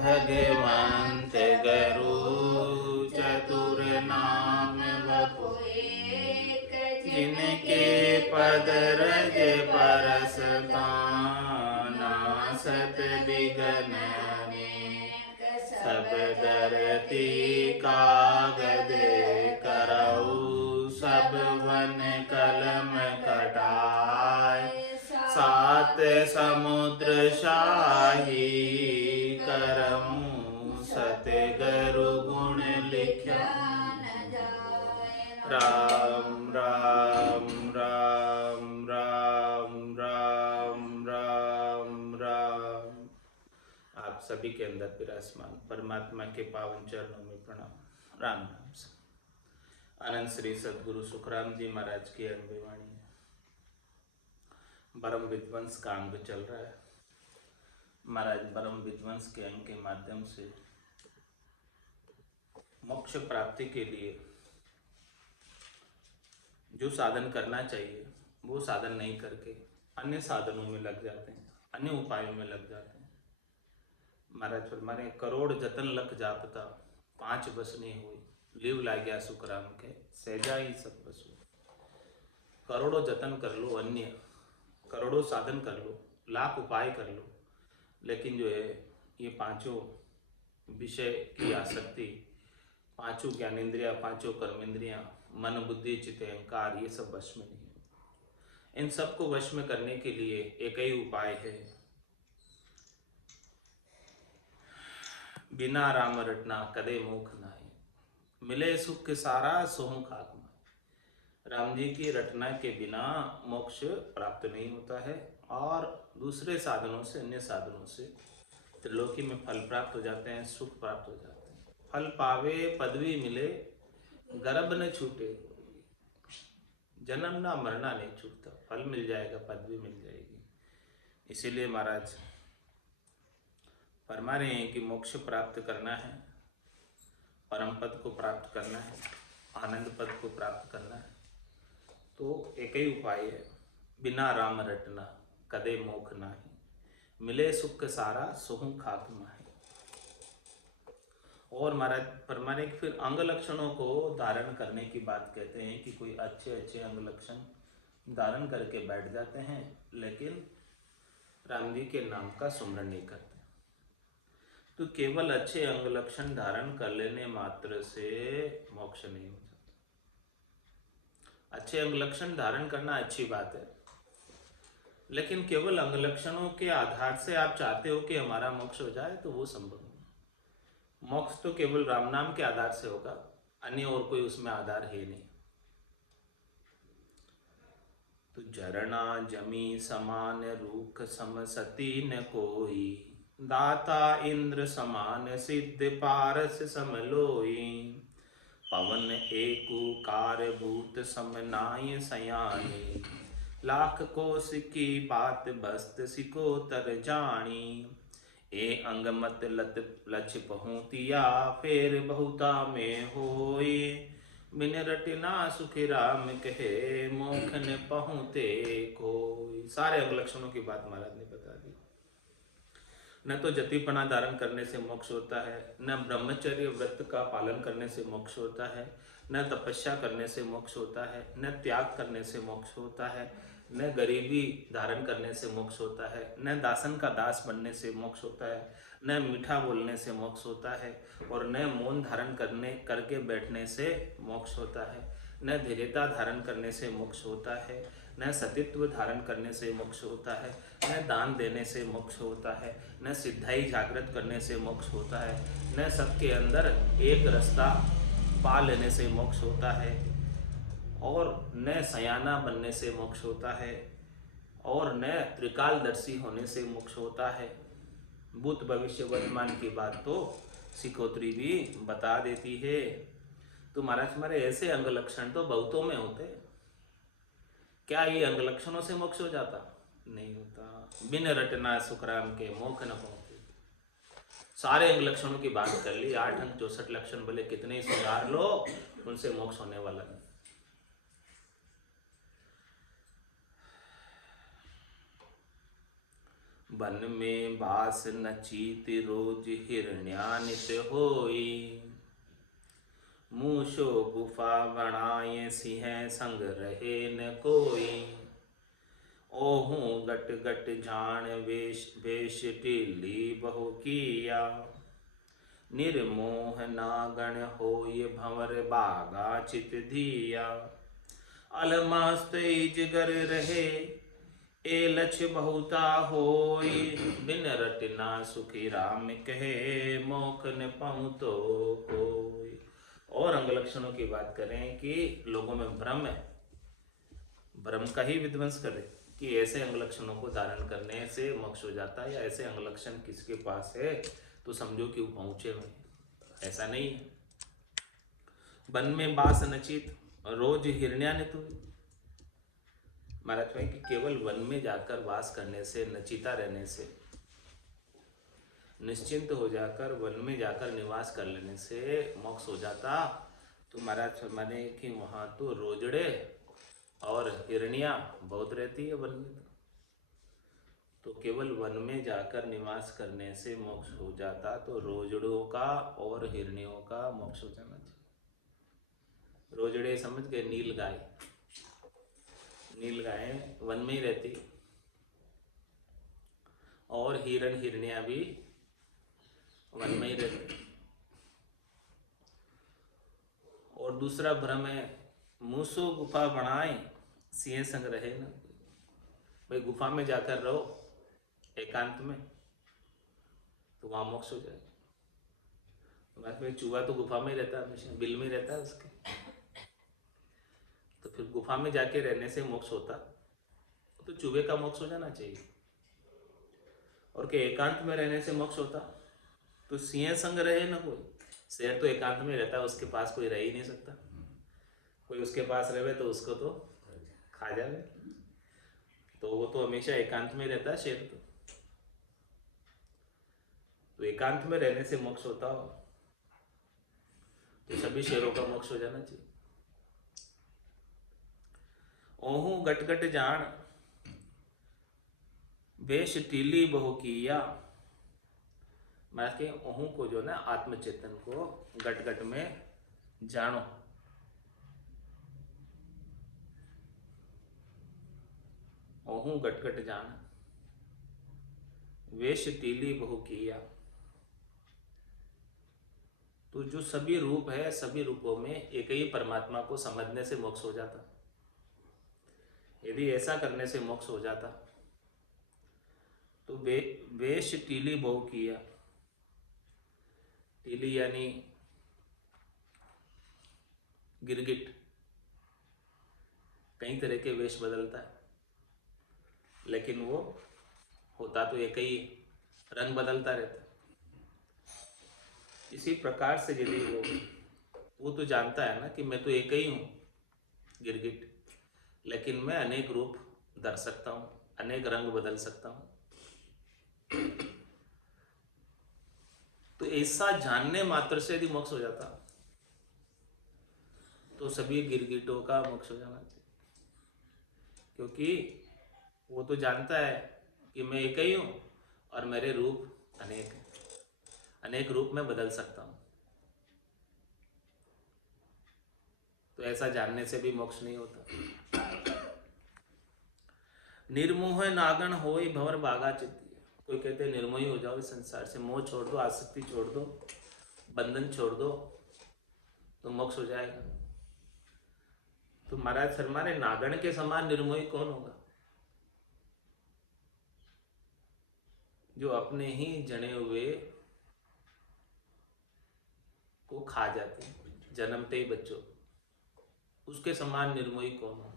भगवंत गरु चतुर नाम वपु एक, जिनके पद रज परस ताना सत विघ्न अनेक, सब धरती कागद करऊ सब वन कलम कटाय, सात समुद्र शाही करमु सतगुरु गुण लिख्या न जाय। राम राम राम राम राम राम राम। आप सभी के अंदर विराजमान परमात्मा के पावन चरणों में प्रणाम। राम नाम से अनंत श्री सद्गुरु सुखराम जी महाराज की अनबी वाणी। परम विध्वंस का अंग चल रहा है। महाराज परम विध्वंस के अंग के माध्यम से मोक्ष प्राप्ति के लिए जो साधन करना चाहिए वो साधन नहीं करके अन्य साधनों में लग जाते हैं, अन्य उपायों में लग जाते हैं। महाराज फरमाने करोड़ जतन लख जापता पांच बस नहीं हुई, लिव ला गया सुखराम के सहजा ही सब बस हुई। करोड़ों जतन कर लो, अन्य करोड़ों साधन कर लो, लाख उपाय कर लो, लेकिन जो है ये पांचों विषय की आसक्ति, पांचों ज्ञानेन्द्रियां, पांचों कर्मेंद्रियां, मन बुद्धि चित्त अहंकार, ये सब वश में नहीं है। इन सबको वश में करने के लिए एक ही उपाय है, बिना राम रटना कदे मोख नाहि, मिले सुख के सारा सोहू खाक माय। राम जी की रटना के बिना मोक्ष प्राप्त नहीं होता है और दूसरे साधनों से, अन्य साधनों से त्रिलोकी में फल प्राप्त हो जाते हैं, सुख प्राप्त हो जाते हैं। फल पावे पदवी मिले गर्भ न छूटे, जन्म ना मरना नहीं छूटता। फल मिल जाएगा, पदवी मिल जाएगी। इसीलिए महाराज फरमा रहे हैं कि मोक्ष प्राप्त करना है, परम पद को प्राप्त करना है, आनंद पद को प्राप्त करना है, तो एक ही उपाय है, बिना राम रटना कदे मोख नाही, मिले सुख सारा सोहू खाक माही। और महाराज फरमाने कि फिर अंग लक्षणों को धारण करने की बात कहते हैं कि कोई अच्छे अच्छे अंग लक्षण धारण करके बैठ जाते हैं, लेकिन राम जी के नाम का सुमरण नहीं करते। तो केवल अच्छे अंग लक्षण धारण कर लेने मात्र से मोक्ष नहीं हो जाता। अच्छे अंग लक्षण धारण करना अच्छी बात है, लेकिन केवल अंग लक्षणों के आधार से आप चाहते हो कि हमारा मोक्ष हो जाए तो वो संभव नहीं। मोक्ष तो केवल राम नाम के आधार से होगा, अन्य और कोई उसमें आधार है नहीं। तो झरना जमी समान रूख सम सती न कोई, दाता इंद्र समान सिद्ध पारस समलोई, पवन एकुकार भूत समनाय सयानी, लाख कोस की बात बस्त सिको तर जानी, ए अंग मत लत लछ पहुतिया फेर बहुता में होए, बिन रटना सुख राम कहे मोख न पहुते कोई। सारे अंग लक्षणों की बात महाराज ने बता दी। न तो जतिपना धारण करने से मोक्ष होता है, न ब्रह्मचर्य व्रत का पालन करने से मोक्ष होता है, न तपस्या करने से मोक्ष होता है, न त्याग करने से मोक्ष होता है, न गरीबी धारण करने से मोक्ष होता है, न दासन का दास बनने से मोक्ष होता है, न मीठा बोलने से मोक्ष होता है, और न मौन धारण करके बैठने से मोक्ष होता है, न धैर्यता धारण करने से मोक्ष होता है, न सतित्व धारण करने से मोक्ष होता है, न दान देने से मोक्ष होता है, न सिद्धाई जागृत करने से मोक्ष होता है, न सबके अंदर एक रास्ता पा लेने से मोक्ष होता है, और न सयाना बनने से मोक्ष होता है, और न त्रिकालदर्शी होने से मोक्ष होता है। भूत भविष्य वर्तमान की बात तो सिकोत्री भी बता देती है। तो महाराज हमारे ऐसे अंग लक्षण तो बहुतों में होते हैं। क्या ये अंग लक्षणों से मोक्ष हो जाता? नहीं होता। बिन रटना सुखराम के मोख न पहुंचे। सारे अंग लक्षणों की बात कर ली, 8 अंग 64 लक्षण बोले कितने ही सुधार लो, उनसे मोक्ष होने वाला नहीं। वन में बास नचित रोज हिरण्यानित होई। मूसो गुफा बनाए सिंह संग रहे न कोई। ओहूँ गट गट जान वेश वेश टिल्ली बहु किया। निर्मोह नागण होय भंवर बागा चित दिया। अलमस्त जिगर रहे ए लक्ष्य बहुता होय। बिन रटना सुखी राम कहे मोख न पहुँतो कोय। और अंग लक्षणों की बात करें कि लोगों में भ्रम है, भ्रम का ही विध्वंस करे कि ऐसे अंग लक्षणों को धारण करने से मोक्ष हो जाता है, या ऐसे अंग लक्षण किसके पास है तो समझो कि वो पहुंचे हुए। ऐसा नहीं है। वन में बास नचित रोज हिरण्यानित हुई। महाराज भाई कि केवल वन में जाकर वास करने से, नचिता रहने से, निश्चिंत हो जाकर वन में जाकर निवास कर लेने से मोक्ष हो जाता, तो महाराज फरमाने कि वहां तो रोजड़े और हिरनिया बहुत रहती है वन में। तो केवल वन में जाकर निवास करने से मोक्ष हो जाता, तो रोजड़ों का और हिरनियों का मोक्ष हो जाना चाहिए। रोजड़े समझ गए, नील गाय। नील गाय वन में ही रहती, और हिरण हिरनिया भी वन में ही रहते। और दूसरा भ्रम है, मूसो गुफा बनाए सिंह संग रहे न। भाई गुफा में जाकर रहो एकांत में, तो वहां मोक्ष हो जाएगा। तो बात में चूहा तो गुफा में ही रहता है, हमेशा बिल में रहता है उसके। तो फिर गुफा में जाके रहने से मोक्ष होता, तो चूहे का मोक्ष हो जाना चाहिए। और के एकांत में रहने से मोक्ष होता, तो सिंह संग रहे ना कोई। शेर तो एकांत में रहता है, उसके पास कोई रह ही नहीं सकता। कोई उसके पास रहे तो उसको तो खा जाए, तो वो तो हमेशा एकांत में रहता है शेर तो एकांत में रहने से मोक्ष होता हो, तो सभी शेरों का मोक्ष हो जाना चाहिए। ओहू गट गट जान वेश टीली बहु किया। मैं के ओहू को जो ना आत्मचेतन को गट गट में जानो। ओहू गट गट जान वेश टीली बहु किया। तो जो सभी रूप है, सभी रूपों में एक ही परमात्मा को समझने से मोक्ष हो जाता। यदि ऐसा करने से मोक्ष हो जाता, तो वेश टीली बहु किया। टीली यानी गिरगिट कई तरह के वेश बदलता है, लेकिन वो होता तो एक ही, रंग बदलता रहता। इसी प्रकार से यदि वो तो जानता है ना कि मैं तो एक ही हूँ गिरगिट, लेकिन मैं अनेक रूप धर सकता हूँ, अनेक रंग बदल सकता हूँ। तो ऐसा जानने मात्र से यदि मोक्ष हो जाता, तो सभी गिरगिटों का मोक्ष हो जाना चाहिए। क्योंकि वो तो जानता है कि मैं एक ही हूँ और मेरे रूप अनेक हैं, अनेक रूप में बदल सकता हूँ। तो ऐसा जानने से भी मोक्ष नहीं होता। निर्मोह नागण होय भंवर बागा चित्त। कोई कहते हैं निर्मोही हो जाओ इस संसार से, मोह छोड़ दो, आसक्ति छोड़ दो, बंधन छोड़ दो, तो मोक्ष हो जाएगा। तो महाराज शर्मा ने नागण के समान निर्मोही कौन होगा? जो अपने ही जने हुए को खा जाते हैं, जन्मते ही बच्चों, उसके समान निर्मोही कौन हो?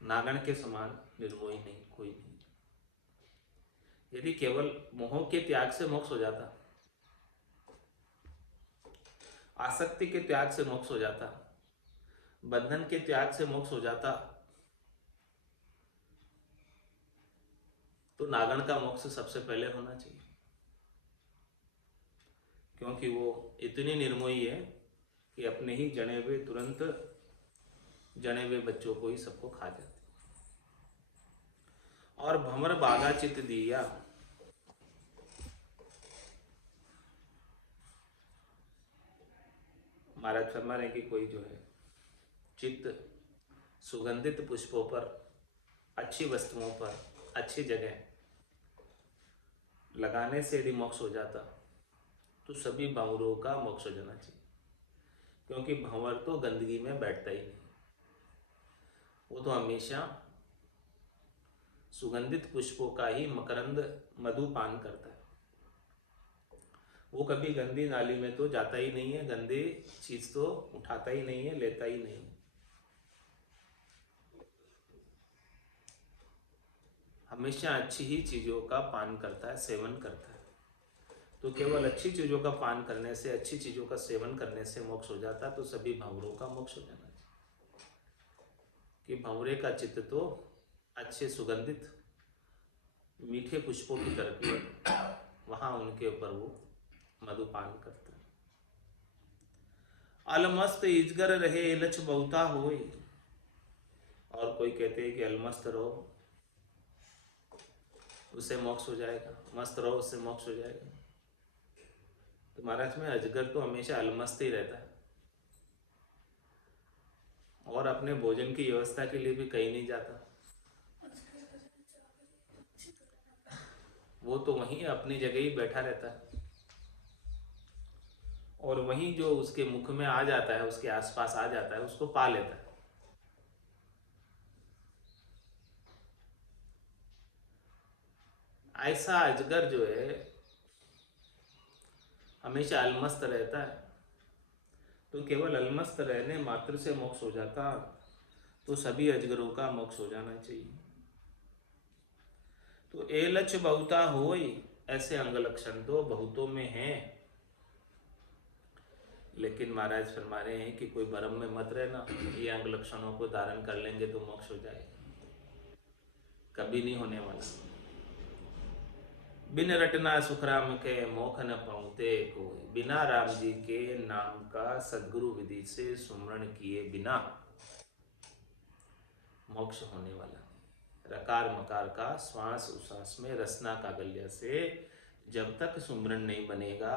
नागण के समान निर्मोही नहीं, कोई नहीं। यदि केवल मोह के त्याग से मोक्ष हो जाता, आसक्ति के त्याग से मोक्ष हो जाता, बंधन के त्याग से मोक्ष हो जाता, तो नागण का मोक्ष सबसे पहले होना चाहिए। क्योंकि वो इतनी निर्मोही है कि अपने ही जने हुए, तुरंत जने हुए बच्चों को ही सबको खा जाती। और भंवर बागा चित दिया। महाराज फरमा रहे कि कोई जो है चित्त सुगंधित पुष्पों पर, अच्छी वस्तुओं पर, अच्छी जगह लगाने से यदि मोक्ष हो जाता तो सभी भंवरों का मोक्ष हो जाना चाहिए, क्योंकि भंवर तो गंदगी में बैठता ही नहीं, वो तो हमेशा सुगंधित पुष्पों का ही मकरंद मधु पान करता है। वो कभी गंदी नाली में तो जाता ही नहीं है, गंदी चीज तो उठाता ही नहीं है, लेता ही नहीं है। हमेशा अच्छी ही चीजों का पान करता है, सेवन करता है। तो केवल अच्छी चीजों का पान करने से, अच्छी चीजों का सेवन करने से मोक्ष हो जाता, तो सभी भंवरों का मोक्ष हो जाना चाहिए। कि भंवरे का चित्त तो अच्छे सुगंधित मीठे पुष्पों की तरफ, वहां उनके ऊपर वो मधुपान करता है। अलमस्त इजगर रहे लच बहुता होए। और कोई कहते हैं कि अलमस्त रहो उससे मोक्ष हो जाएगा, मस्त रहो उससे मोक्ष हो जाएगा। तो महाराज में अजगर तो हमेशा अलमस्त ही रहता है और अपने भोजन की व्यवस्था के लिए भी कहीं नहीं जाता। वो तो वहीं अपनी जगह ही बैठा रहता है और वहीं जो उसके मुख में आ जाता है, उसके आसपास आ जाता है, उसको पा लेता है। ऐसा अजगर जो है हमेशा अलमस्त रहता है। तो केवल अलमस्त रहने मात्र से मोक्ष हो जाता, तो सभी अजगरों का मोक्ष हो जाना चाहिए। तो एलच बहुता होई, ऐसे अंग लक्षण तो बहुतों में हैं, लेकिन महाराज फरमा रहे हैं कि कोई भ्रम में मत रहना, ये अंग लक्षणों को धारण कर लेंगे तो मोक्ष हो जाएगा, कभी नहीं होने वाला। बिन रटना सुखराम के मोख न पहुँचते कोई, बिना राम जी के नाम का सदगुरु विधि से सुमरण किए बिना मोक्ष होने वाला। रकार मकार का श्वास उश्वास में रसना कागल्य से जब तक सुमरण नहीं बनेगा,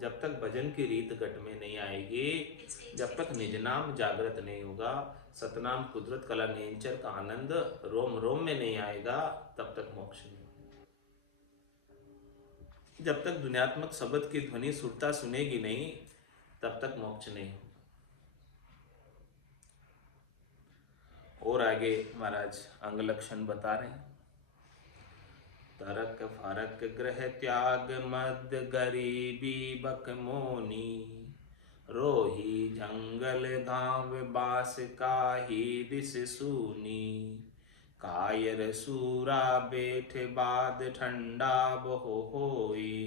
जब तक भजन की रीत गट में नहीं आएगी, जब तक निज नाम जागृत नहीं होगा, सतनाम कुदरत कला नेंचर का आनंद रोम रोम में नहीं आएगा, तब तक मोक्ष नहीं। जब तक दुनियात्मक शब्द की ध्वनि सुरता सुनेगी नहीं, तब तक मोक्ष नहीं होगा। और आगे महाराज अंग लक्षण बता रहे हैं। तरक फरक ग्रह त्याग मद गरीबी बक मोनी, रोही जंगल गांव बास काही दिस सूनी, कायर सूरा बेठ बाद ठंडा बहो होई,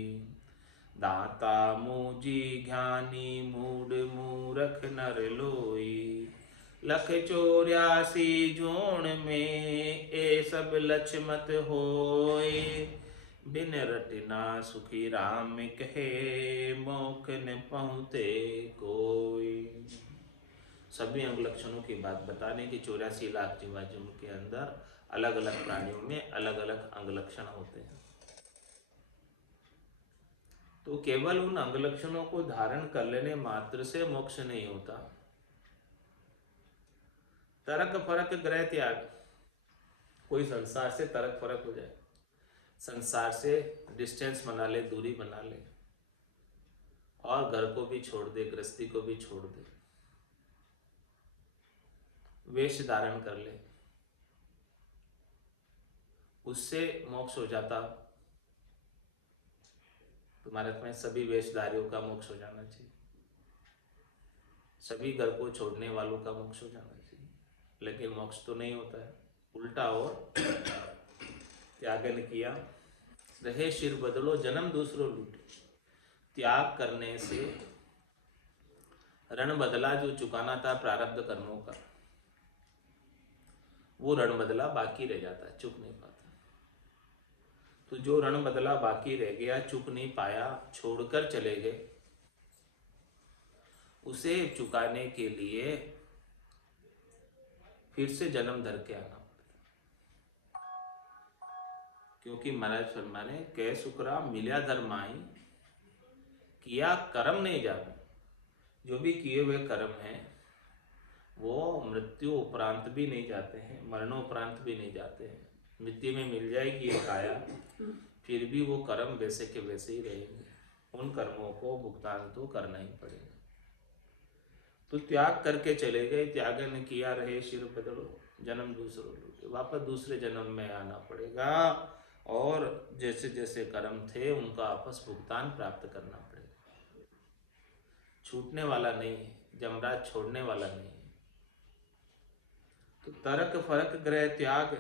दाता मूजी ज्ञानी मूड मूरख नर लोई, लख 84 जोन में ए सब लक्ष्मत होए, बिन रटना सुखी राम कहे मोख न पहुँचे कोई। सभी अंग लक्षणों की बात बताने की 84 लाख जीवाजूम के अंदर अलग अलग प्राणियों में अलग अलग अंग लक्षण होते हैं। तो केवल उन अंग लक्षणों को धारण कर लेने मात्र से मोक्ष नहीं होता। तरक फरक ग्रह त्याग, कोई संसार से तरक फरक हो जाए, संसार से डिस्टेंस बना ले, दूरी बना ले, और घर को भी छोड़ दे, गृहस्थी को भी छोड़ दे, वेश धारण कर ले, उससे मोक्ष हो जाता। तुम्हारे में सभी वेशधारियों का मोक्ष हो जाना चाहिए, सभी घर को छोड़ने वालों का मोक्ष हो जाना चाहिए, लेकिन मोक्ष तो नहीं होता है, उल्टा। और त्यागन किया रहे शिर बदलो जन्म दूसरो लूटे, त्याग करने से रण बदला जो चुकाना था प्रारब्ध कर्मों का, वो रण बदला बाकी रह जाता है, चुक नहीं पाता। तो जो रण बदला बाकी रह गया, चुक नहीं पाया, छोड़कर चले गए, उसे चुकाने के लिए फिर से जन्म धर के आना पड़ता। क्योंकि महाराज फरमाने कै सुखरा मिल्या धर्माई, किया कर्म नहीं जावे। जो भी किए हुए कर्म हैं वो मृत्यु उपरांत भी नहीं जाते हैं, मरणोपरांत भी नहीं जाते हैं। मिट्टी में मिल जाएगी ये काया, फिर भी वो कर्म वैसे के वैसे ही रहेंगे। उन कर्मों को भुगतान तो करना ही पड़ेगा। तो त्याग करके चले गए, त्याग ने किया रहे सिर बदलो, जन्म दूसरो लूटे, वापस दूसरे जन्म में आना पड़ेगा और जैसे जैसे कर्म थे उनका आपस भुगतान प्राप्त करना पड़ेगा। छूटने वाला नहीं है, जमराज छोड़ने वाला नहीं है। तो तरक फरक ग्रह त्याग,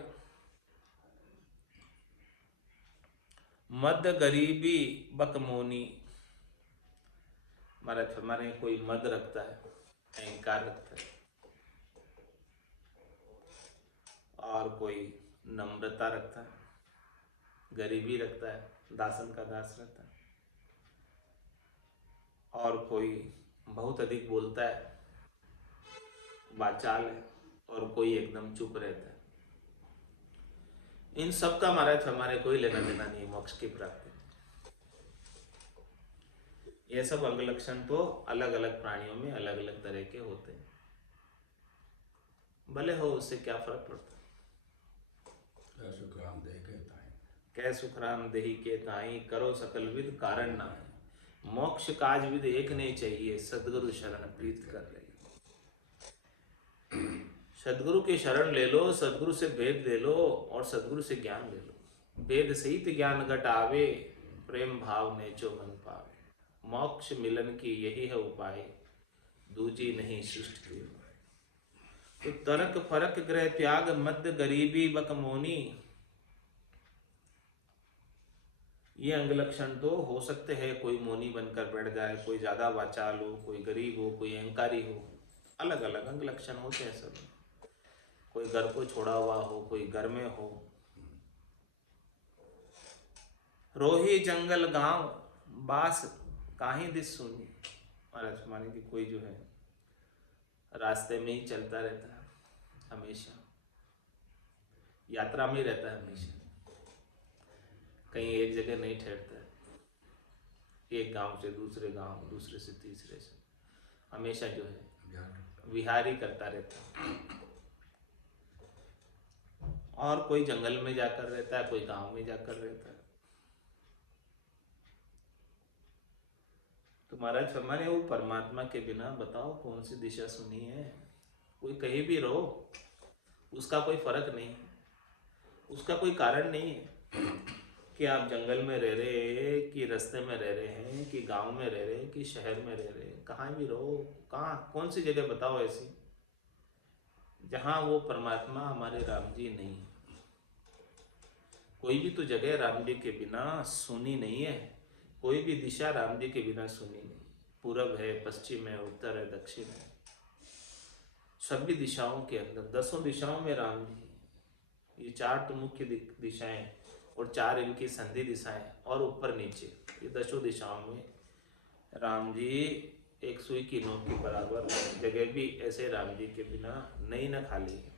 मद गरीबी बकमोनी। महाराज हमारे कोई मद रखता है, अहंकार रखता है, और कोई नम्रता रखता है, गरीबी रखता है, दासन का दास रहता है, और कोई बहुत अधिक बोलता है, वाचाल है, और कोई एकदम चुप रहता है। इन सब का महाराज हमारे कोई लेना देना नहीं मोक्ष की प्राप्ति। ये सब अंग लक्षण तो अलग अलग प्राणियों में अलग अलग तरह के होते हैं, भले हो उससे क्या फर्क पड़ता है। कै सुखराम देहि के ताई, करो सकल विद कारण नाहि। मोक्ष काज विद एक नहीं चाहिए, सदगुरु शरण प्रीत कर ले। सदगुरु की शरण ले लो, सदगुरु से वेद ले लो और सदगुरु से ज्ञान ले लो। वेद सहित ज्ञान घट आवे, प्रेम भाव ने जो मन पावे। मोक्ष मिलन की यही है उपाय, दूजी नहीं शिष्ट की। तो तरक फरक ग्रह त्याग, मद गरीबी बकमोनी, ये अंग लक्षण तो हो सकते हैं। कोई मोनी बनकर बैठ जाए, कोई ज्यादा वाचाल हो, कोई गरीब हो, कोई अहंकारी हो, अलग अलग अंग लक्षण होते हैं सब। कोई घर को छोड़ा हुआ हो, कोई घर में हो। रोही जंगल गांव, बास काहीं दिस सुनी। महाराज माने कि कोई जो है रास्ते में ही चलता रहता है, हमेशा यात्रा में ही रहता है, हमेशा कहीं एक जगह नहीं ठहरता है। एक गांव से दूसरे गांव, दूसरे से तीसरे से, हमेशा जो है विहार ही करता रहता है। और कोई जंगल में जाकर रहता है, कोई गांव में जाकर रहता है। तो महाराज फरमाने वो परमात्मा के बिना बताओ कौन सी दिशा सुनी है। कोई कहीं भी रहो, उसका कोई फर्क नहीं, उसका कोई कारण नहीं है कि आप जंगल में रह रहे, कि रास्ते में रह रहे हैं, कि गांव में रह रहे, कि शहर में रह रहे, कहाँ भी रहो। कहाँ कौन सी जगह बताओ ऐसी जहाँ वो परमात्मा हमारे राम जी नहीं है। कोई भी तो जगह राम जी के बिना सुनी नहीं है, कोई भी दिशा राम जी के बिना सुनी नहीं। पूरब है, पश्चिम है, उत्तर है, दक्षिण है, सभी दिशाओं के अंदर 10 दिशाओं में राम जी। ये 4 तो मुख्य दिशाएं और 4 इनकी संधि दिशाएं और ऊपर नीचे, ये 10 दिशाओं में राम जी एक सुई की नोक के बराबर। जगह भी ऐसे राम जी के बिना नहीं न खाली है।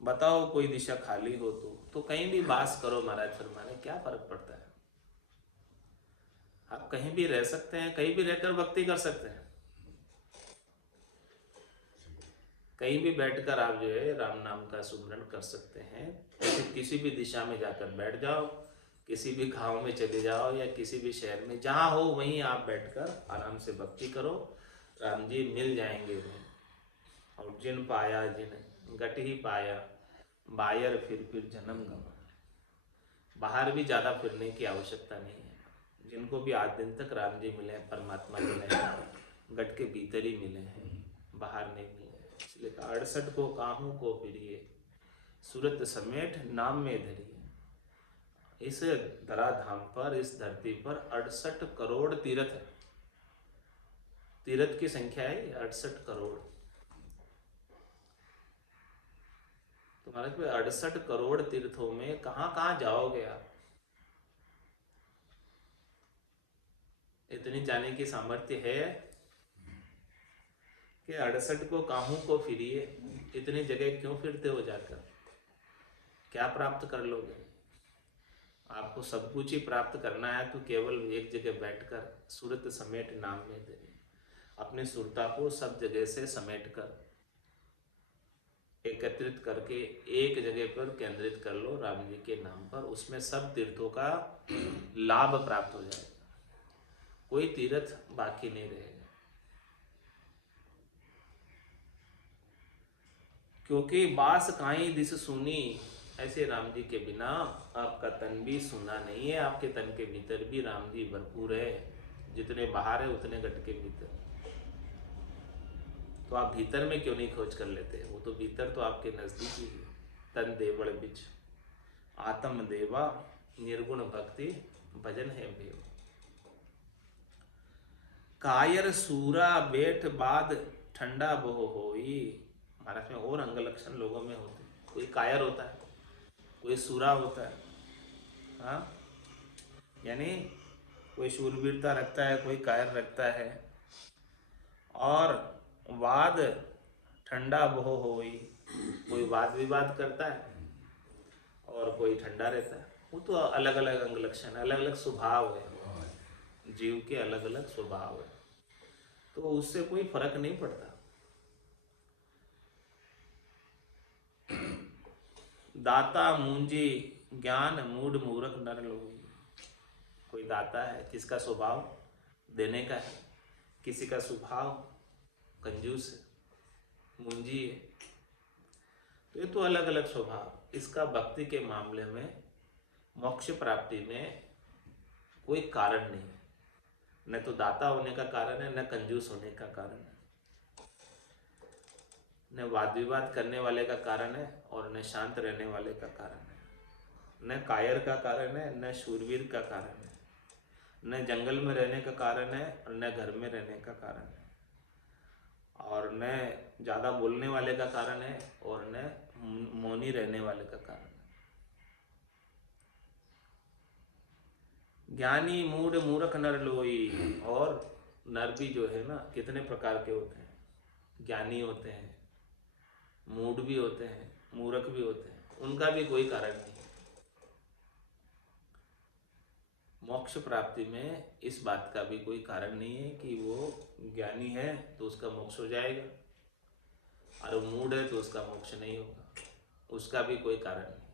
बताओ कोई दिशा खाली हो तो कहीं भी वास करो महाराज फरमाने, क्या फर्क पड़ता है। आप कहीं भी रह सकते हैं, कहीं भी रहकर भक्ति कर सकते हैं। कहीं भी बैठकर आप जो है राम नाम का सुमरन कर सकते हैं। किसी भी दिशा में जाकर बैठ जाओ, किसी भी गांव में चले जाओ या किसी भी शहर में, जहाँ हो वहीं आप बैठकर आराम से भक्ति करो, राम जी मिल जाएंगे। और जिन पाया जिन गट ही पाया, बायर फिर जन्म गवा। बाहर भी ज़्यादा फिरने की आवश्यकता नहीं है। जिनको भी आज दिन तक राम जी मिले, परमात्मा मिले हैं, गट के भीतर ही मिले हैं, बाहर नहीं मिले। इसलिए 68 को काहू को फिरिए, सूरत समेट नाम में धरिए। इस धराधाम पर, इस धरती पर 68 करोड़ तीर्थ है। तीर्थ की संख्या है 68 करोड़। तो महाराज 68 करोड़ तीर्थों में कहाँ कहाँ जाओगे आप। इतनी जाने की सामर्थ्य है कि 68 को काहू को फिरिए। इतनी जगह क्यों फिरते हो जाकर, क्या प्राप्त कर लोगे। आपको सब कुछ ही प्राप्त करना है तो केवल एक जगह बैठकर सुरत समेट नाम में दे, अपनी सुरता को सब जगह से समेट कर एकत्रित करके एक जगह पर केंद्रित कर लो राम जी के नाम पर, उसमें सब तीर्थों का लाभ प्राप्त हो जाएगा, कोई तीर्थ बाकी नहीं रहेगा। क्योंकि बास काई दिस सुनी, ऐसे राम जी के बिना आपका तन भी सुना नहीं है, आपके तन के भीतर भी राम जी भरपूर है, जितने बाहर है उतने घट के भीतर। तो आप भीतर में क्यों नहीं खोज कर लेते? वो तो भीतर तो आपके नजदीक ही है। तन देवड़ बिच आत्म देवा, निर्गुण भक्ति भजन है भेव। कायर सूरा बेठ बाद ठंडा बोह होई। महाराज में और अंग लक्षण लोगों में होते हैं, कोई कायर होता है, कोई सूरा होता है, हाँ, यानी कोई शूरवीरता रखता है, कोई कायर रखता है, और वाद ठंडा बोह होई, कोई वाद विवाद करता है और कोई ठंडा रहता है। वो तो अलग अलग अंग लक्षण, अलग अलग स्वभाव है, जीव के अलग अलग स्वभाव है, तो उससे कोई फर्क नहीं पड़ता। दाता मूंजी ज्ञान मूढ़ मूर्ख नर लोई। कोई दाता है किसका स्वभाव देने का है, किसी का स्वभाव कंजूस है, मूंजी है, तो ये तो अलग अलग स्वभाव। इसका भक्ति के मामले में मोक्ष प्राप्ति में कोई कारण नहीं, न तो दाता होने का कारण है, न कंजूस होने का कारण है, न वाद विवाद करने वाले का कारण है और न शांत रहने वाले का कारण है, न कायर का कारण है, न शूरवीर का कारण है, न जंगल में रहने का कारण है और न घर में रहने का कारण है, और न ज़्यादा बोलने वाले का कारण है और न मौनी रहने वाले का कारण है। ज्ञानी मूढ़ मूर्ख नर लोई। और नर भी जो है ना कितने प्रकार के होते हैं, ज्ञानी होते हैं, मूढ़ भी होते हैं, मूर्ख भी होते हैं, उनका भी कोई कारण नहीं। मोक्ष प्राप्ति में इस बात का भी कोई कारण नहीं है कि वो ज्ञानी है तो उसका मोक्ष हो जाएगा और मूढ़ है तो उसका मोक्ष नहीं होगा, उसका भी कोई कारण नहीं।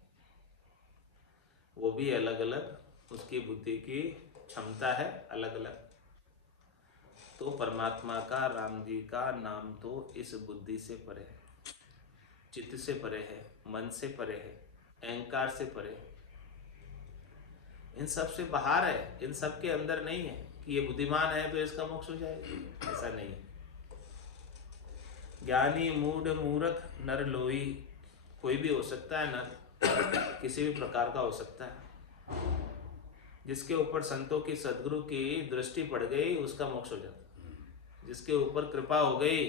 वो भी अलग अलग, उसकी बुद्धि की क्षमता है अलग अलग। तो परमात्मा का, राम जी का नाम तो इस बुद्धि से परे है, चित्त से परे है, मन से परे है, अहंकार से परे है, इन सब से बाहर है, इन सब के अंदर नहीं है कि ये बुद्धिमान है तो इसका मोक्ष हो जाएगा, ऐसा नहीं। ज्ञानी मूढ़ मूर्ख नर लोई, कोई भी हो सकता है नर, किसी भी प्रकार का हो सकता है, जिसके ऊपर संतों की सद्गुरु की दृष्टि पड़ गई उसका मोक्ष हो जाता है, जिसके ऊपर कृपा हो गई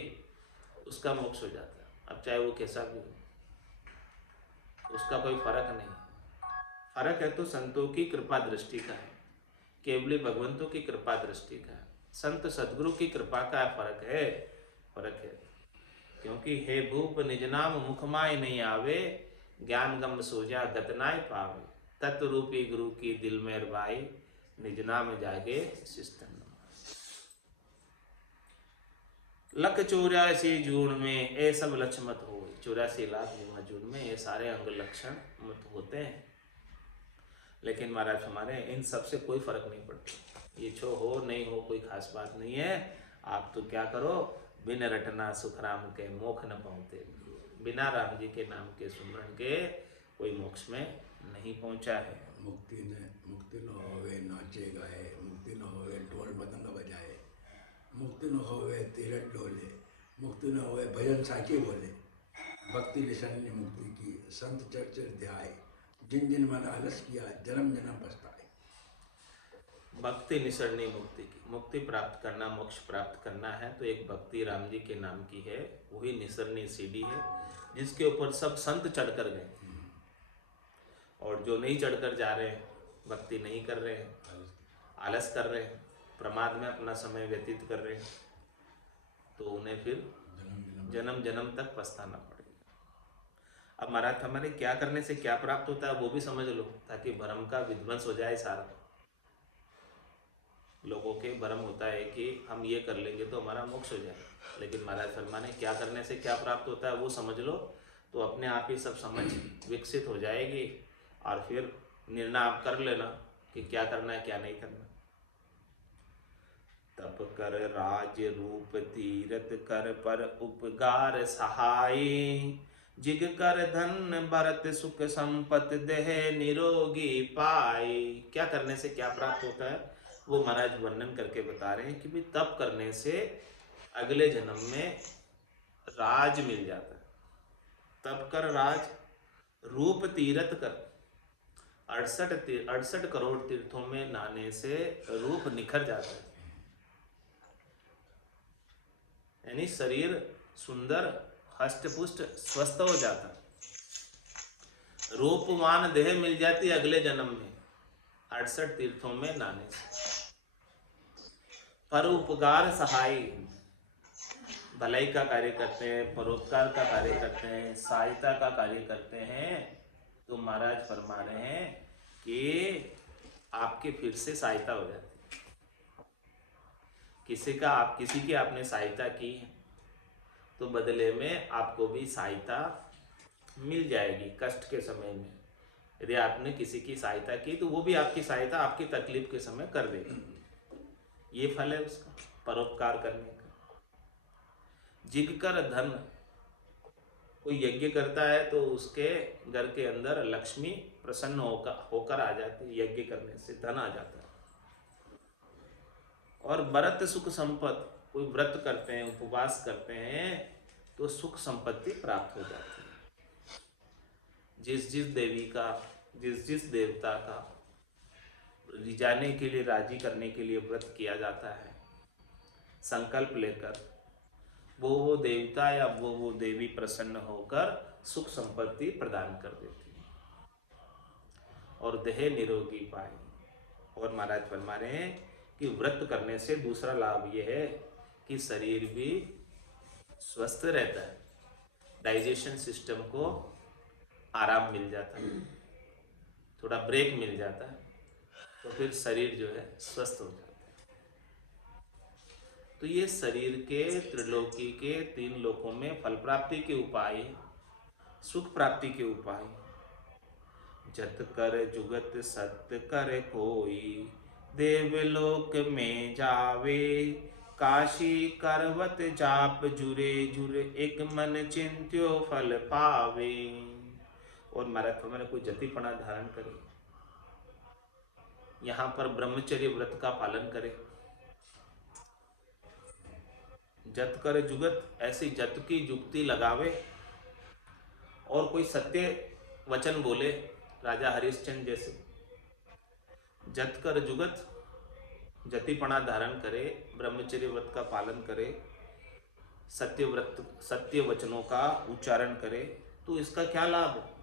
उसका मोक्ष हो जाता है, अब चाहे वो कैसा भी हो, उसका कोई फर्क नहीं। फर्क है तो संतों की कृपा दृष्टि का है, केवली भगवंतों की कृपा दृष्टि का है, संत सद्गुरु की कृपा का फर्क है, फर्क है। क्योंकि हे भूप निज नाम मुखमाय नहीं आवे, ज्ञान गम सोजा गतनाय पावे, तत्व रूपी गुरु की दिल में भाई, निज नाम जागे शिस्तन। लख 84 जून में ये सब लक्ष्य मत हो, 84 लाख जून में ये सारे अंग लक्षण मत होते हैं, लेकिन महाराज हमारे इन सब से कोई फर्क नहीं पड़ता, ये छो हो नहीं हो कोई खास बात नहीं है। आप तो क्या करो, बिन रटना सुख राम के मोक्ष न पहुँचते, बिना राम जी के नाम के सुमरण के कोई मोक्ष में नहीं पहुँचा है। मुक्ति न होवे नाचे गाए, मुक्ति न होवे ढोल मदंग बजाए, मुक्ति न होवे तीरथ डोले, मुक्ति न होवे भजन साखी बोले, भक्ति निशानी मुक्ति की संत चर्चित ध्याय, जिन जिन मन आलस किया जन्म जन्म पछताए। भक्ति निसरणी मुक्ति की, मुक्ति प्राप्त करना, मोक्ष प्राप्त करना है तो एक भक्ति राम जी के नाम की है, वही निसरणी सीढ़ी है जिसके ऊपर सब संत चढ़कर गए, और जो नहीं चढ़कर जा रहे हैं, भक्ति नहीं कर रहे हैं, आलस कर रहे हैं, प्रमाद में अपना समय व्यतीत कर रहे हैं, तो उन्हें फिर जन्म जन्म तक पछताना पड़ेगा। अब महाराज हमारे क्या करने से क्या प्राप्त होता है वो भी समझ लो, ताकि भ्रम का विध्वंस हो जाए सारा। लोगों के भ्रम होता है कि हम ये कर लेंगे तो हमारा मोक्ष हो जाए, लेकिन महाराज फरमाने क्या करने से क्या प्राप्त होता है वो समझ लो, तो अपने आप ही सब समझ विकसित हो जाएगी, और फिर निर्णय आप कर लेना कि क्या करना है क्या नहीं करना। तप कर राज रूप तीरथ कर पर उपगार सहाय, जिग कर धन भरत सुख संपत देह निरोगी पाए। क्या करने से क्या प्राप्त होता है वो महाराज वर्णन करके बता रहे हैं कि भाई तप करने से अगले जन्म में राज मिल जाता है। तप कर राज, रूप तीरथ कर, 68 करोड़ तीर्थों में नहाने से रूप निखर जाता है, यानी शरीर सुंदर हष्टपुष्ट स्वस्थ हो जाता, रूपवान देह मिल जाती अगले जन्म में 68 तीर्थों में नहाने से। परोपकार सहाय, भलाई का कार्य करते हैं, परोपकार का कार्य करते हैं, सहायता का कार्य करते हैं, तो महाराज फरमा रहे हैं कि आपके फिर से सहायता हो जाती है। किसी की आपने सहायता की तो बदले में आपको भी सहायता मिल जाएगी कष्ट के समय में। यदि आपने किसी की सहायता की तो वो भी आपकी सहायता आपकी तकलीफ के समय कर देगा। ये फल है उसका, परोपकार करने का। जिग कर धन, कोई यज्ञ करता है तो उसके घर के अंदर लक्ष्मी प्रसन्न होकर आ जाती है, यज्ञ करने से धन आ जाता है। और व्रत सुख संपत्ति, कोई व्रत करते हैं उपवास करते हैं तो सुख संपत्ति प्राप्त हो जाती है। जिस जिस देवी का, जिस जिस देवता का रिझाने के लिए, राजी करने के लिए व्रत किया जाता है, संकल्प लेकर, वो देवता या वो देवी प्रसन्न होकर सुख संपत्ति प्रदान कर देती है और देह निरोगी पाए। और महाराज फरमा रहे हैं कि व्रत करने से दूसरा लाभ ये है कि शरीर भी स्वस्थ रहता है, डाइजेशन सिस्टम को आराम मिल जाता है, थोड़ा ब्रेक मिल जाता है, तो फिर शरीर जो है स्वस्थ हो जाता है। तो ये शरीर के त्रिलोकी के 3 लोकों में फल प्राप्ति के उपाय, सुख प्राप्ति के उपाय। जत कर जुगत सत्य कर कोई, देवलोक में जावे, काशी करवत जाप जुरे जुरे, एक मन चिंत्यो फल पावे। और महाराज मैंने कोई जतिपना धारण करे, यहाँ पर ब्रह्मचर्य व्रत का पालन करे। जत कर जुगत, ऐसी जत की जुक्ति लगावे और कोई सत्य वचन बोले, राजा हरिश्चंद्र जैसे। जत कर जुगत, जतिपना धारण करे, ब्रह्मचर्य व्रत का पालन करे, सत्य वचनों का उच्चारण करे, तो इसका क्या लाभ है?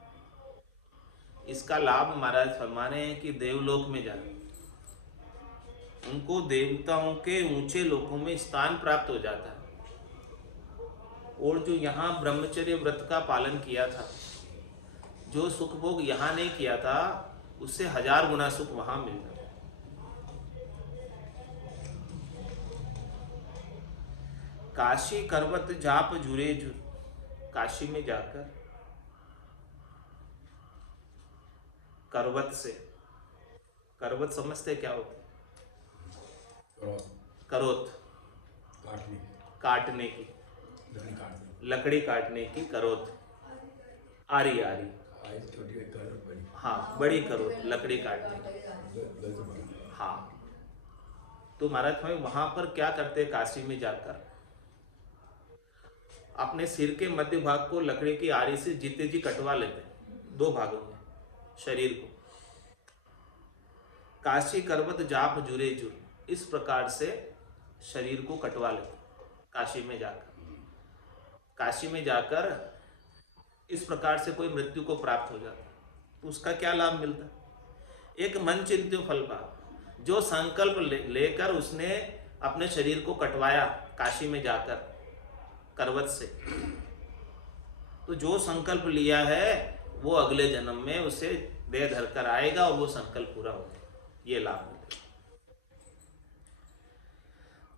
इसका लाभ महाराज फरमाने हैं कि देवलोक में जाए, उनको देवताओं के ऊंचे लोकों में स्थान प्राप्त हो जाता है। और जो यहाँ ब्रह्मचर्य व्रत का पालन किया था, जो सुख भोग यहाँ नहीं किया था, उससे 1000 गुना सुख वहां मिल जाता। काशी करवत जाप जुरे जुर, काशी में जाकर करवत से, करवत समझते क्या होता है? करोत, काटने की, लकड़ी काटने की करोत, आरी आरी, हाँ बड़ी करोत, लकड़ी काटने की। हाँ, तो महाराज भाई वहां पर क्या करते, काशी में जाकर अपने सिर के मध्य भाग को लकड़ी की आरी से जीते जी कटवा लेते, 2 भागों में शरीर को। काशी करवत जाप जुरे जुर, इस प्रकार से शरीर को कटवा लेते काशी में जाकर। काशी में जाकर इस प्रकार से कोई मृत्यु को प्राप्त हो जाता, तो उसका क्या लाभ मिलता? एक मन चिंत्य फल पाप। जो संकल्प लेकर उसने अपने शरीर को कटवाया काशी में जाकर करवत से, तो जो संकल्प लिया है वो अगले जन्म में उसे देह धर कर आएगा और वो संकल्प पूरा हो जाएगा, ये लाभ मिलेगा।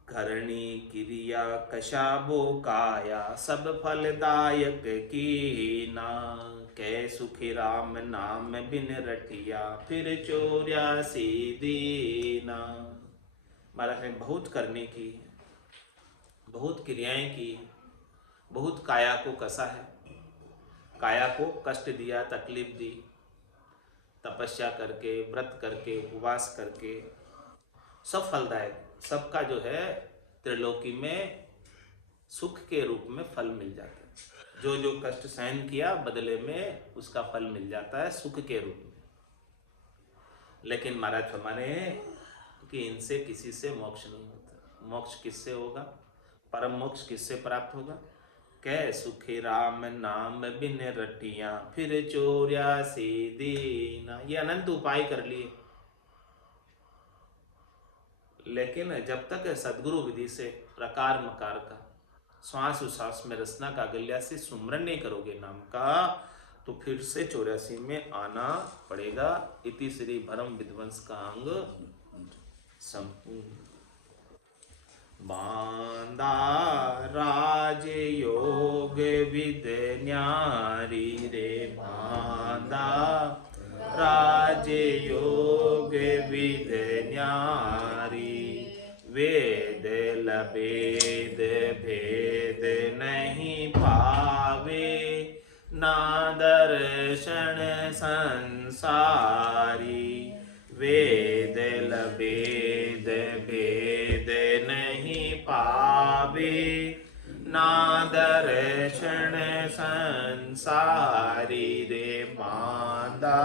करणी क्रिया कशाबो काया सब फलदायक कीना, कै सुखी राम नाम बिन रटिया फिर चौरासी दीना। महाराज ने बहुत करने की, बहुत क्रियाएं की, बहुत काया को कसा है, काया को कष्ट दिया, तकलीफ दी, तपस्या करके, व्रत करके, उपवास करके, सब फलदायक, सबका जो है त्रिलोकी में सुख के रूप में फल मिल जाता है। जो जो कष्ट सहन किया बदले में उसका फल मिल जाता है सुख के रूप में। लेकिन महाराज फरमाने कि इनसे किसी से मोक्ष नहीं होता। मोक्ष किससे होगा? परम मोक्ष किससे प्राप्त होगा? कै सुखी राम नाम बिन रटिया फिर चौरासी दीना। ये अनंत उपाय कर लिए, लेकिन जब तक सदगुरु विधि से प्रकार मकार का, श्वास उश्वास में रसना का गल्या से सुमरन नहीं करोगे नाम का, तो फिर से 84 में आना पड़ेगा। इति श्री भरम विध्वंस का अंग संपूर्ण। बांदा राज योग विद न्यारी रे, बांदा राज योग विद न्यारी, वेद लबेद भेद नहीं पावे, ना दर्शन संसारी। वेद लबेद भेद नहीं पावे, ना दर्शन संसारी रे। बांदा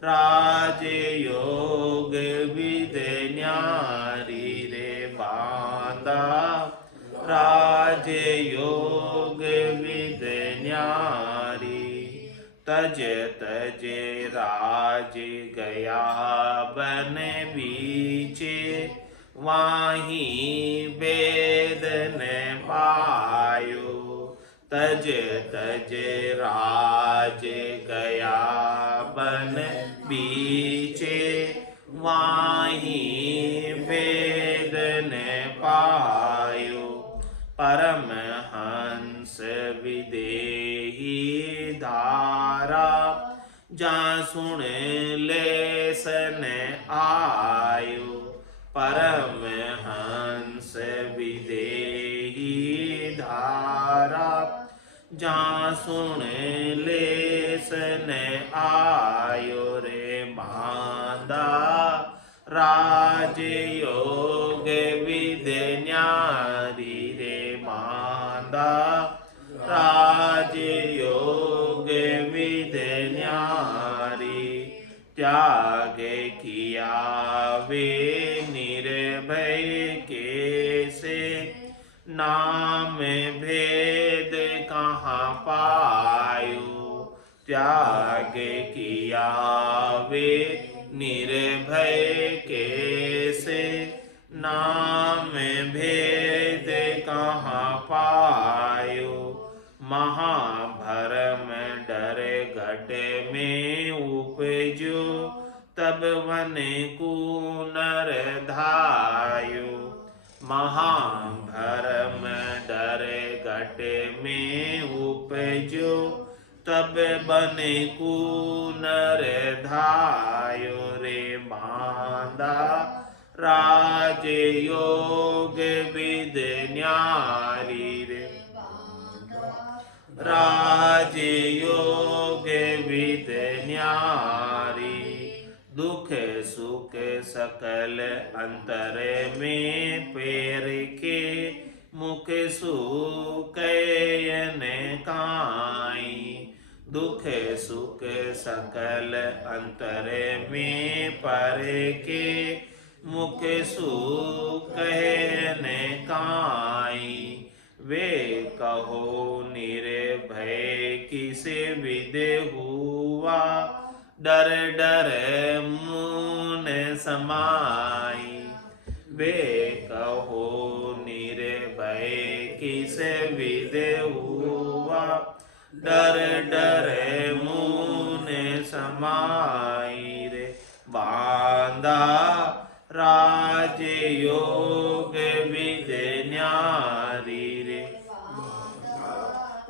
राज योग विद न्यारी रे, बांदा राज योग विद न्यारी। तज तज राज गया बन बीचे, वाही वेद न पायो। तज तज राज गया बन बीचे, वाही वेद न पायो। परमहंस विदेही धारा, जा सुन लेसन आयो। परमहंस विदेही धारा, जा सुन लेसन आयो रे। बांदा राज योग विद न्यारी रे, बांदा राज योग विद न्यारी। त्याग किया वे निर्भय कैसे, नाम भेद कहाँ पायो। त्याग किया वे निर्भय कैसे, नाम भेद कहाँ पायो। महाभरम डर घट में उपजो, तब वन कूनर धायो। महाभरम डर घट में उपजो, तब बन कूनर धायो रे। बांदा राज योग विद न्यारी रे, राज योग विद न्यारी। दुख सुख सकल अंतर में पैर के, मुख सुकयन काई। दुख सुख सकल अंतर में पर के, मुख सुकयन काई। वे कहो निर्भय किसे विद हुआ, डर डर मून समाई। वे कहो निर्भय किसे विद हुआ, डर डरे मुन समाई रे। बांधा राज योग विद्य न्यारी रे।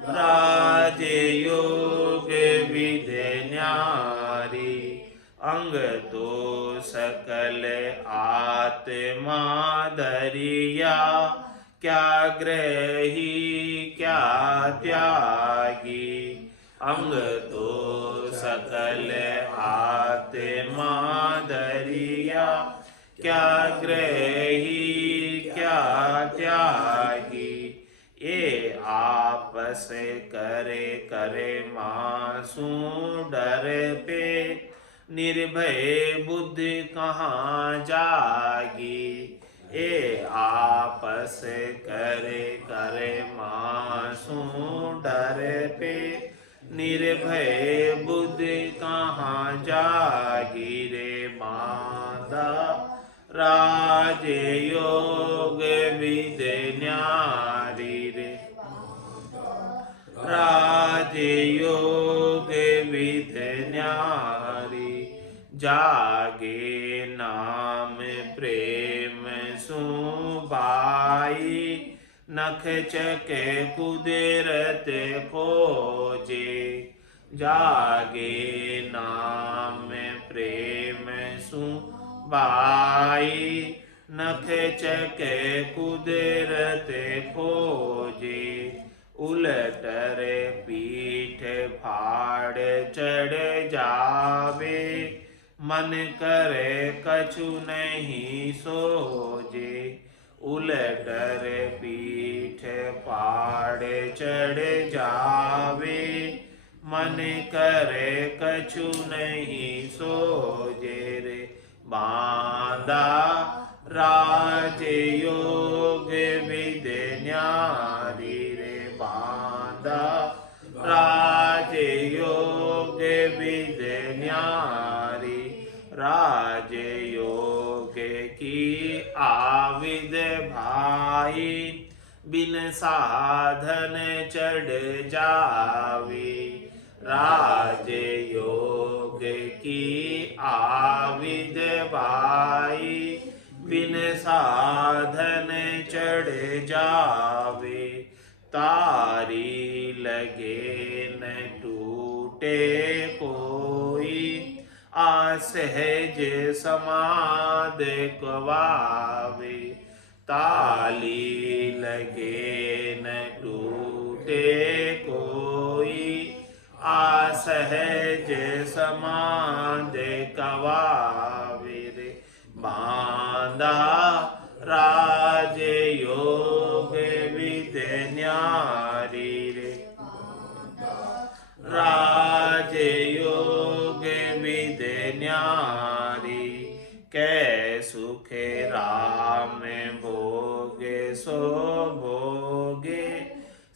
राज योग विद्य न्यारी। अंग तो सकल आत्मा धरिया। क्या ग्रही क्या त्यागी। अंग तो सकल आत्मा धरिया। क्या ग्रही क्या त्यागी। ये आपस करे करे मासू डर पे। निर्भय बुद्धि कहाँ जागी। ये आपस करे करे मासू डर पे। निर्भय बुद्धि कहाँ जागी रे। बांधा राज योग विद्य न्यारी रे। राज योग विद्य न्यारी। जागे नाम प्रेम सुबाई। नख चके कुदरत खोजे। जागे नाम प्रेम सुबाई। नख चके कुदरत खोजे। उलटर पीठ फाड़ चढ़ जावे। मन करे कछु नहीं सोजे। उलटर पीठ फाड़ चढ़ जावे। मन करे कछु नहीं सोजे रे। बांधा राज योग विद्य न्यारी रे। बांधा राज योग विद्य न्यारी। राज योग की आविद भाई। बिन साधन चढ़ जावी। राज योग की आविद भाई। बिन साधन चढ़ जावे। तारी लगे न टूटे कोई। असहज समाध कवावे। ताली लगे न टूटे कोई। असहज समाध कवावे रे। बांधा राज योग विद्य न्यारी रे। राज योग विद्य न्यारी। कै सुख राम भोगे सो भोगे।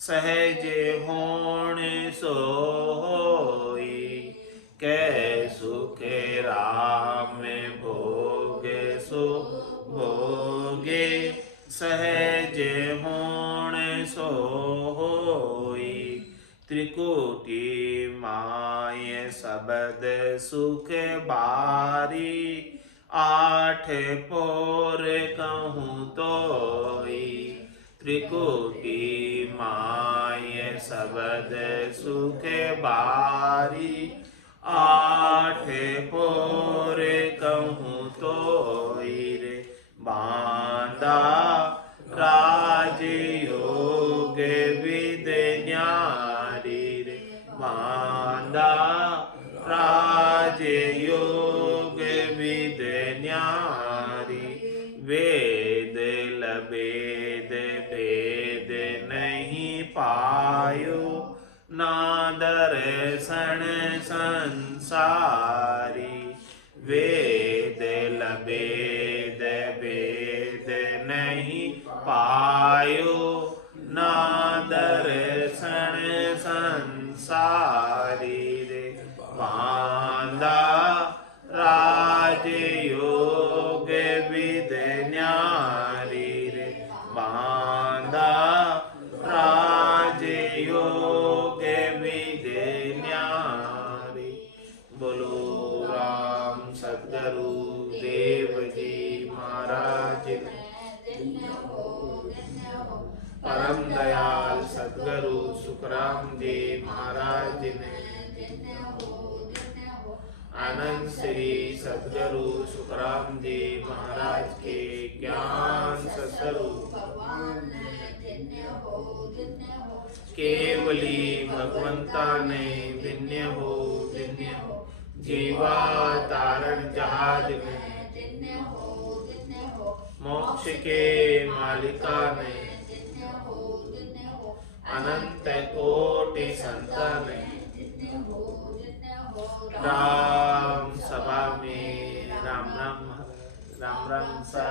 सहज होण सो होई। कै सुख राम भोगे सो भोगे। सहज होण सो होई। त्रिकुटी माय सबद सुख बारी। आठ पोर कहूँ तोई। त्रिकुटी माय सबद सुख बारी। आठ पोर कहूँ तोई रे। बांधा राज योग विद्य न्यारी रे। बांधा राज योग विद्य न्यारी। वेद लबेद भेद नहीं पायो। नादर्शन संसारी। वेद लबेद भेद नहीं पायो। नादर्शन संसारी रे। बांधा राज योग विद्य न्यारी रे। बांधा राज योग विद्य श्री सद्गुरु सुखराम जी महाराज के ज्ञान सस्वरूप भगवान ने धन्य हो केवली भगवंता ने धन्य हो जीवा तारण जहाज में धन्य हो मोक्ष के मालिका ने धन्य हो अनंत कोटि संतान ने धन्य हो राम सभा में राम राम सा